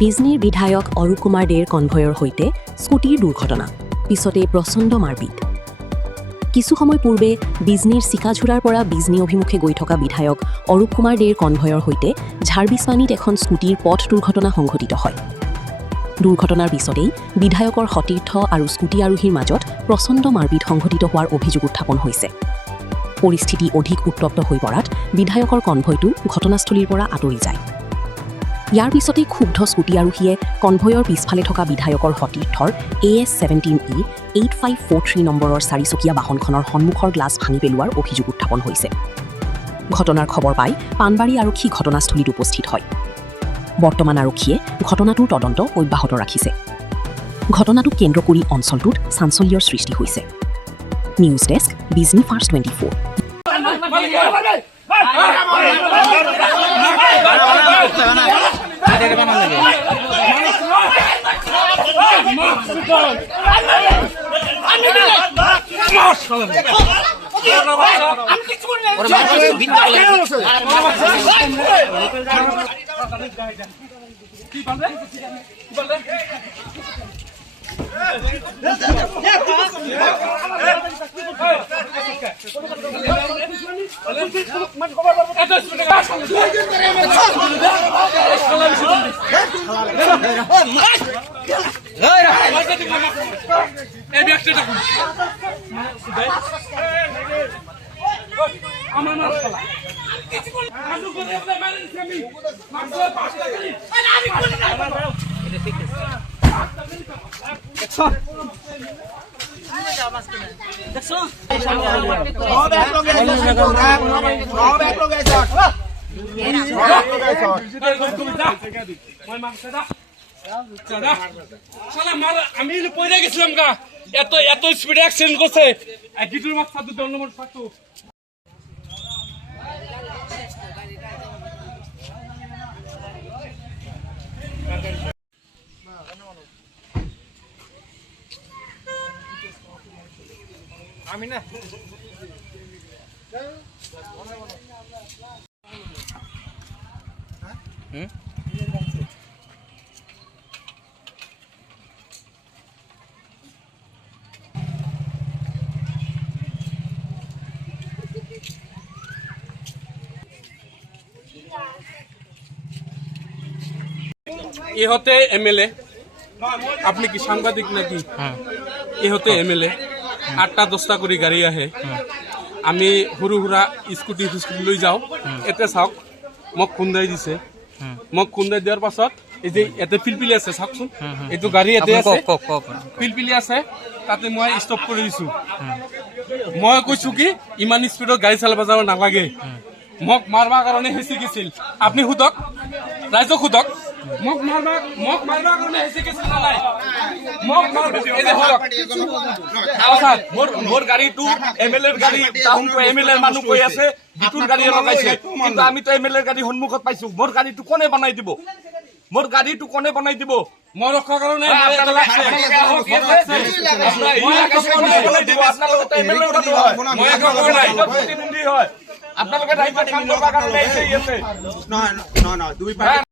বিজনীৰ বিধায়ক অৰূপ কুমাৰ দেৰ কনভয়ৰ সৈতে স্কুটিৰ দুৰ্ঘটনা, পিছতে প্ৰচণ্ড মাৰপিট। কিছু সময় পূৰ্বে বিজনীৰ চিকাঝোৰাৰ পৰা বিজনী অভিমুখে গৈ থকা বিধায়ক অৰূপ কুমাৰ দেৰ কনভয়ৰ সৈতে ঝাৰবিছপানীত এখন স্কুটিৰ পথ দুৰ্ঘটনা সংঘটিত হয়। দুৰ্ঘটনাৰ পিছতেই বিধায়কৰ সতীৰ্থ আৰু স্কুটি আৰোহীৰ মাজত প্ৰচণ্ড মাৰপিট সংঘটিত হোৱাৰ অভিযোগ উত্থাপন হৈছে। পৰিস্থিতি অধিক উত্তপ্ত হৈ পৰাত বিধায়কৰ কনভয়টো ঘটনাস্থলীৰ পৰা আঁতৰি যায়। ইয়াৰ পিছতেই ক্ষুব্ধ স্কুটি আৰোহীয়ে কনভয়ৰ পিছফালে থকা বিধায়কৰ সতীৰ্থৰ AS17E 8543 নম্বৰৰ চাৰিচকীয়া বাহনখনৰ সন্মুখৰ গ্লাছ ভাঙি পেলোৱাৰ অভিযোগ উত্থাপন হৈছে। ঘটনাৰ খবৰ পাই পানবাৰী আৰক্ষী ঘটনাস্থলীত উপস্থিত হয়। বৰ্তমান আৰক্ষীয়ে ঘটনাটোৰ তদন্ত অব্যাহত ৰাখিছে। ঘটনাটোক কেন্দ্ৰ কৰি অঞ্চলটোত চাঞ্চল্যৰ সৃষ্টি হৈছে। News desk, Bijni first 24। আমি পয়লা গেছিলাম গা এত স্পিডে অ্যাক্সিডেন্ট করছে গিটুর মাছ সাথে দল নম্বর ফাটু আমি না এ হতে এমএলএ আপনি কি সাংবাদিক নাকি এ হতে এমএলএ 8টা 10টা করে গাড়ি আহে আমি সৰু সুৰা স্কুটি লৈ যাওঁ এতে চাওক মোক খুন্দাই দিছে মোক খুন্দাই দিয়াৰ পাছত এই যে এতে পিলপিলি আছে চাওকচোন এইটো গাড়ী এতে আছে পিলপিলি আছে তাতে মই ষ্টপ কৰি দিছো মই কৈছো কি ইমান স্পীডত গাড়ী চলাব যাব নালাগে মোক মাৰবা কাৰণে হেচি গিছিল আপনি সুধক ৰাইজক সুধক মোক মাৰবা কাৰণে হেচি গিছিল না নাই মোক মাৰব এই যে হৰক আওসাত মোৰ গাড়িটো এমএলএৰ গাড়ি টাউন কো এমএলএৰ মানুহ কৈ আছে বিটুৰ গাড়ী লগাইছে কিন্তু আমি তো এমএলএৰ গাড়ী সন্মুখত পাইছো মোৰ গাড়িটো কোনে বনাই দিব মোৰ গাড়িটো কোনে বনাই দিব মই ৰক্ষা কাৰণে আপোনালোকে আপোনালোকে ৰাইজক কাম কৰাৰ কাৰণে আহিছে